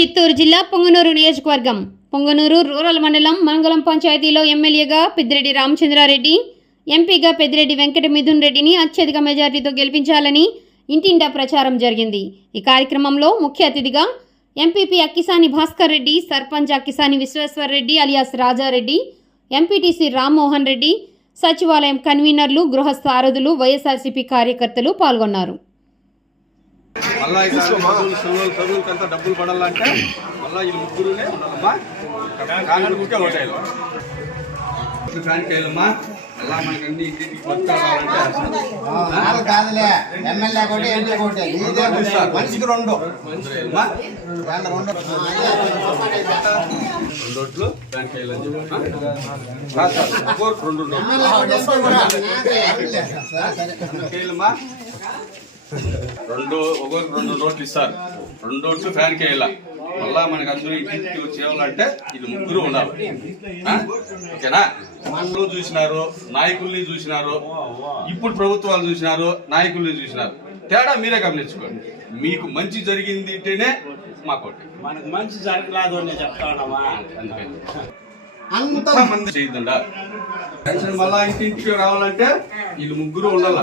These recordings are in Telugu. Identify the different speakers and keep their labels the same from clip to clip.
Speaker 1: చిత్తూరు జిల్లా పొంగనూరు నియోజకవర్గం. పొంగనూరు రూరల్ మండలం మంగళం పంచాయతీలో ఎమ్మెల్యేగా పెద్దిరెడ్డి రామచంద్రారెడ్డి ఎంపీగా పెద్దిరెడ్డి వెంకట మిథున్ రెడ్డిని అత్యధిక మెజార్టీతో గెలిపించాలని ఇంటింటా ప్రచారం జరిగింది. ఈ కార్యక్రమంలో ముఖ్య అతిథిగా MPP Akkisani Bhaskar Reddy sarpanch Akkisani Vishweshwara Reddy alias Rajareddy MPTC Rammohan Reddy సచివాలయం కన్వీనర్లు గృహస్థ సారథులు వైఎస్ఆర్సీపీ కార్యకర్తలు పాల్గొన్నారు.
Speaker 2: మళ్ళా చదువులు చదువులకంతా డబ్బులు పడాలంటే మళ్ళా ఈ ముగ్గురునే ఉండాలమ్మా. వెళ్ళమ్మా మళ్ళా మనకి అన్ని
Speaker 3: కాదులే. ఎమ్మెల్యే కోటి ఎంపీ నీదే ఒకటి. మనిషికి రెండు. రెండు
Speaker 2: రెండు వెళ్ళమ్మా రెండు నోట్లు ఇస్తారు. రెండు ఓట్లు ఫ్యాన్కి వెళ్ళా మళ్ళా మనకి అందరూ ఇంటికి చేయాలంటే ఇది ముగ్గురు ఉండాలి? ఓకేనా? మనలో చూసినారు నాయకుల్ని చూసినారు ఇప్పుడు ప్రభుత్వాలు చూసినారు నాయకుల్ని చూసినారు. తేడా మీరే గమనించుకోండి. మీకు మంచి జరిగింది అంటేనే మాకోటి.
Speaker 4: మనకు మంచి జరగలేదు అని చెప్తానమ్మా
Speaker 2: అందుకే
Speaker 3: అంత
Speaker 2: మంది చేయొద్దండా పెన్షన్ మళ్ళా ఇంటింటికి రావాలంటే వీళ్ళు ముగ్గురు ఉండాల?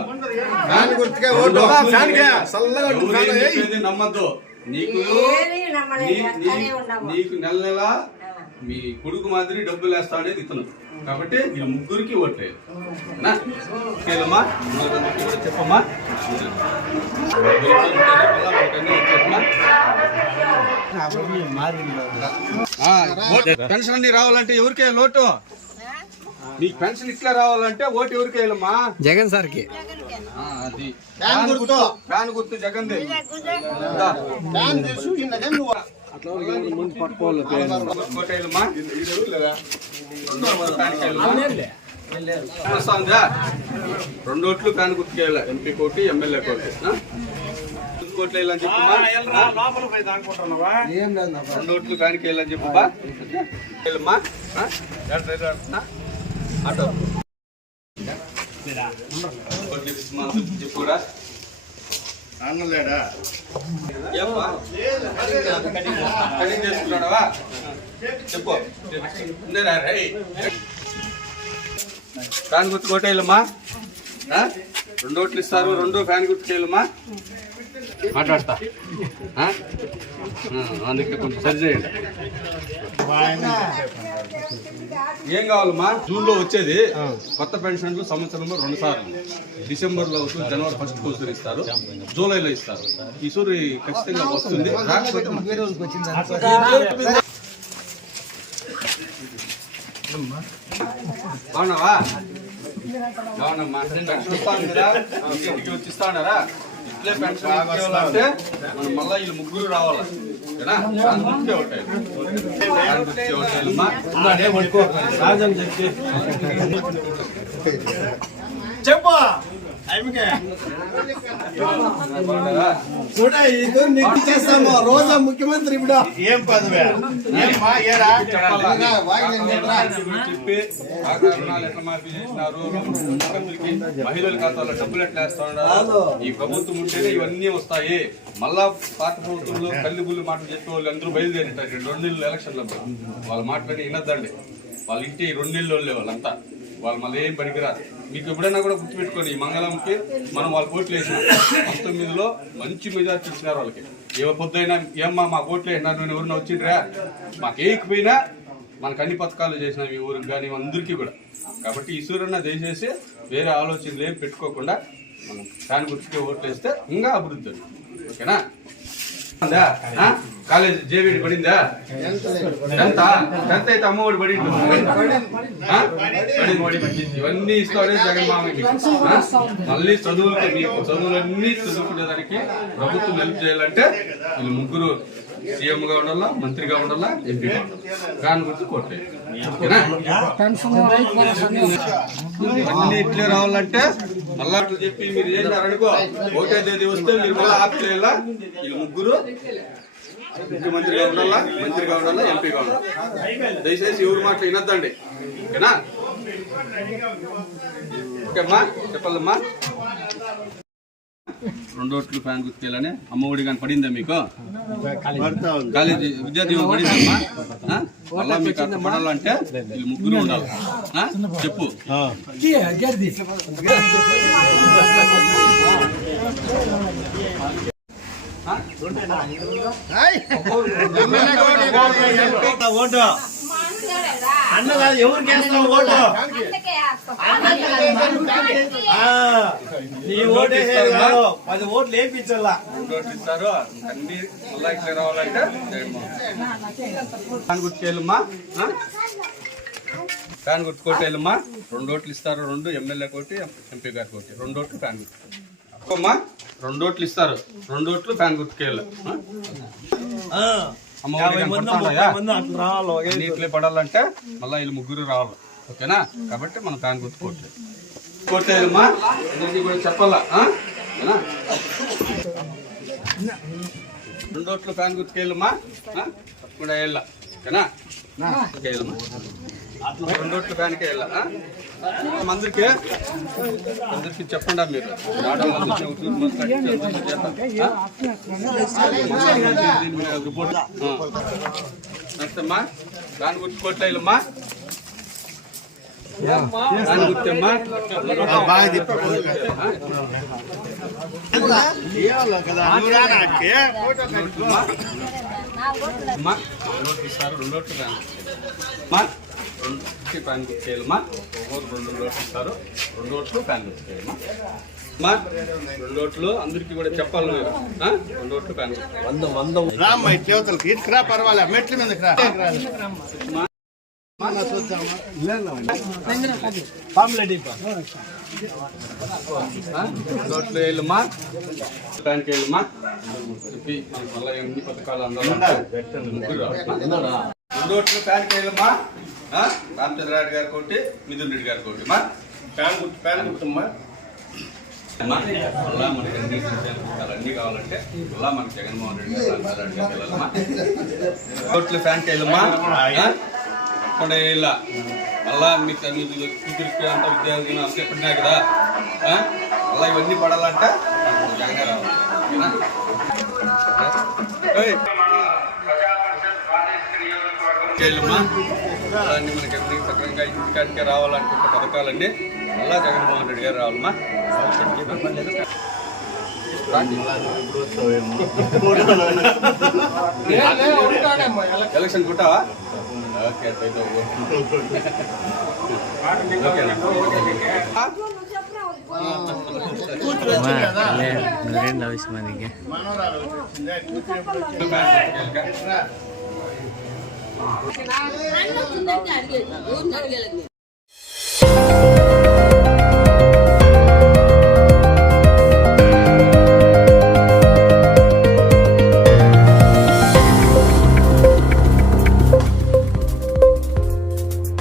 Speaker 2: నమ్మద్దు. నీకు. నీకు నెల నెల మీ కొడుకు మాదిరి డబ్బులు వేస్తా అనేది ఇతను. కాబట్టి వీళ్ళు ముగ్గురికి ఓట్లేదు చెప్పమ్మా. పెన్షన్ అన్ని రావాలంటే ఎవరికే లోటు నీకు పెన్షన్ ఇట్లా రావాలంటే ఓటు ఎవరికి వేయాలమ్మా
Speaker 5: జగన్ సార్కి
Speaker 2: ఆ, అది
Speaker 3: ఫ్యాన్ గుర్తు.
Speaker 2: ఫ్యాన్ గుర్తు జగన్
Speaker 3: నువ్వు
Speaker 2: కోటేలమ్మా వస్తుందా రెండు ఓట్లు ఫ్యాన్ గుర్తుకేయాలి ఎంపీ కోటి ఎమ్మెల్యే కోటి? కోట్లు వేయాలని చెప్పమ్మా రెండు ఓట్లు ఫ్యాన్కి వేయాలని చెప్పమ్మా? ఆటో. చెప్పురా
Speaker 3: అన్నలేడా
Speaker 2: ఏమ్మా? కటింగ్ చేసుకుంటాడవా చెప్పు. ఫ్యాన్ గుర్తు కొట్టేయాలమ్మా? రెండు ఓట్లు ఇస్తారు రెండు ఫ్యాన్ గుర్తు చేయాలమ్మా. మాట్లాడతా. అందుకే కొంచెం సరి చేయండి. ఏం కావాలమ్మా? జూన్లో వచ్చేది కొత్త పెన్షన్లు సంవత్సరంలో రెండు సార్లు. డిసెంబర్లో వస్తుంది జనవరి ఫస్ట్ కోసం ఇస్తారు. జూలైలో ఇస్తారు. ఈ సూరి ఖచ్చితంగా వస్తుంది. బాగున్నావా? బాగున్నామ్మా. ఇస్తాను కదా ఇంటికి వచ్చి ఇస్తాడారా ఇట్లే పెన్షన్ ఇవ్వాలంటే మనం మళ్ళా వీళ్ళు ముగ్గురు రావాలి.
Speaker 4: చెప్పి.
Speaker 3: చూడ ఇది చేస్తాము రోజా ముఖ్యమంత్రి ఇప్పుడు
Speaker 4: ఏం పదవే? ఏమ్మా ఏరా
Speaker 2: చెప్పాలా?
Speaker 3: వాయిదా ఏంట్రా?
Speaker 2: చెప్పి ఆఖరి రుణాలు ఎట్లా మాఫీ చేసినారు? మహిళల ఖాతాలో డబ్బులు ఎట్లా వేస్తున్నారు ఈ ప్రభుత్వం ఉంటేనే ఇవన్నీ వస్తాయి. మళ్ళా పాత ప్రభుత్వంలో కల్లి బుల్లి మాటలు చెప్పే వాళ్ళు అందరూ బయలుదేరింటారు రెండు నెలలు ఎలక్షన్లో వాళ్ళ మాటలని వినద్దండి. వాళ్ళ ఇంటి రెండు నెలలు వాళ్ళే వాళ్ళంతా. వాళ్ళు మళ్ళీ ఏం పనికిరాదు మీకు ఎప్పుడైనా కూడా గుర్తుపెట్టుకోండి ఈ మంగళంకి మనం వాళ్ళు ఓట్లు వేసినాం. పంతొమ్మిదిలో మంచి మెజార్టీ ఇచ్చినారు వాళ్ళకి. ఏ పొద్దుైనా ఏమ్మా మా ఓట్లు వేసినారు నేను ఎవరిని వచ్చిండ్రా? మాకు ఏకపోయినా మనకు అన్ని పథకాలు చేసినాం ఈ ఊరికి కానీ అందరికీ కూడా. కాబట్టి ఈ సూర్యన్న దయచేసి వేరే ఆలోచనలు ఏం పెట్టుకోకుండా మనం దాని గురించి ఓట్లు వేస్తే ఇంకా అభివృద్ధి ఓకేనా? ఉందా? కాలేజ్ జేవిడి పడిందా? ఎంత ఎంత అయితే అమ్మఒడి పడి ఇవన్నీ ఇస్తారే జగన్మామకి మళ్ళీ చదువులకి మీకు చదువులన్నీ చదువుకునేదానికి ప్రభుత్వం హెల్ప్ చేయాలంటే వీళ్ళు ముగ్గురు సీఎం గా ఉండాలా మంత్రిగా ఉండాలా ఎంపీ దాని గురించి కోట్లేదు అన్ని ఇట్లే రావాలంటే మళ్ళా చెప్పి మీరు చేసినారనుకో ఒకటే తేదీ వస్తే మీరు మళ్ళీ ఆప్ చేయాలా? వీళ్ళు ముగ్గురు ముఖ్యమంత్రిగా ఉండాలా మంత్రిగా ఉండాలా ఎంపీగా ఉండాలి దయచేసి ఎవరు మాట వినొద్దండి. ఓకేనా? ఓకేమ్మా చెప్పాలమ్మా. రెండు ఫ్యాన్ గుర్తుకెళ్ళని అమ్మ ఒడి కానీ పడిందా మీకు? కాలేజీ విద్యాదీవెన పడిందమ్మా? మళ్ళా మీకు అట్లా పడాలంటే వీళ్ళు ముగ్గురు ఉండాలి? చెప్పు.
Speaker 4: ఓటు అన్న కాదు ఎవరికి వేస్తావు ఓటు ఆ, నీ ఓటు వేసేది కాదు పది ఓట్లు వేయించాలా
Speaker 2: రెండు ఓట్లు ఇస్తారు అన్ని రావాలంటే జగన్మోహన్ ఫ్యాన్ గుర్తుకెళ్ళమ్మా ఆ? ఫ్యాన్ గుర్తు కొట్టేళ్ళమ్మా రెండు ఓట్లు ఇస్తారు రెండు ఎమ్మెల్యే కోటి ఎంపీ గారి కోటి రెండు ఓట్లు ఫ్యాన్ గుర్తు అమ్మా రెండు ఓట్లు ఇస్తారు. రెండు ఓట్లు ఫ్యాన్ గుర్తుకెళ్ళ పడాలంటే మళ్ళీ వీళ్ళు ముగ్గురు రావాలి. ఓకేనా? కాబట్టి మనం ఫ్యాన్ గుర్తు కొట్టలేదు కొట్టేయాలమ్మా. అందరికీ కూడా చెప్పాలా? రెండు ఓట్లు ఫ్యాన్ గుర్తుకెళ్ళమ్మా తప్పకుండా వెళ్ళా ఓకేనా? ఓకే, వెళ్ళమ్మా రెండు ఓట్లు ఫ్యాన్కే వెళ్ళా. ఆ? అందరికీ అందరికీ చెప్పండా మీరు. రిపోర్ట్. ఆ. నమస్తేమ్మా దాని గుర్తు కొట్లేమ్మా దాని గుర్తమ్మా రెండు రెండు రెండు గుర్తు చేయాలమ్మా ఒక్కొక్కరు రెండు ఓట్లు ఇస్తారు. రెండు ఫ్యాన్ గుర్తు చేయాలమ్మా రెండు ఓట్లు అందరికీ కూడా చెప్పాలి మీరు ఆ? రెండు ఫ్యాన్ గుర్తు
Speaker 4: వంద వంద. రామ్మ ఇట్లా ఇటుకురా పర్వాలే మెట్ల రా.
Speaker 2: వేయాలమ్మా ఫ్యాన్కి వెళ్ళమ్మా మళ్ళీ ఎన్ని పథకాలు అందాలంటే ముగ్గురు రావాలి. రెండు ఓట్లు ఫ్యాన్కి వెళ్ళమ్మా ఆ? రామచంద్రరాయుడు గారి కోటి మిథున్ రెడ్డి గారి కోటి. మా?
Speaker 4: ఫ్యాన్ గుర్తు ఫ్యాన్ గుర్తమ్మా.
Speaker 2: మళ్ళా మనకి అన్ని కావాలంటే మళ్ళా మనకి జగన్మోహన్ రెడ్డి గారు రామచంద్రరాయుడు గారికి వెళ్ళాలమ్మా ఓట్లు ఫ్యాన్కి వెళ్ళమ్మా ఆ? తప్పకుండా వెళ్ళా మళ్ళా మీకు అన్ని కూతురికి అంత విద్యార్థులు అంత చెప్పినా కదా? మళ్ళా ఇవన్నీ పడాలంటే? జగనే రావాలి. ఓకేనా? ఏయ్. వెళ్ళమ్మా అన్ని మనకి అన్ని సక్రమంగా ఇంటికాడికే రావాలనుకుంటే పథకాలన్నీ మళ్ళా జగన్మోహన్ రెడ్డి గారు రావాలమ్మా ఎలక్షన్ కుట్టావా ఓకే అయితే ఓకేనా
Speaker 4: కూతురు వచ్చింది కదా
Speaker 6: రెండు ఆవిష్మానికి
Speaker 4: మనోరాలు వచ్చిందే
Speaker 5: அடிக்க ஒரு நடிகை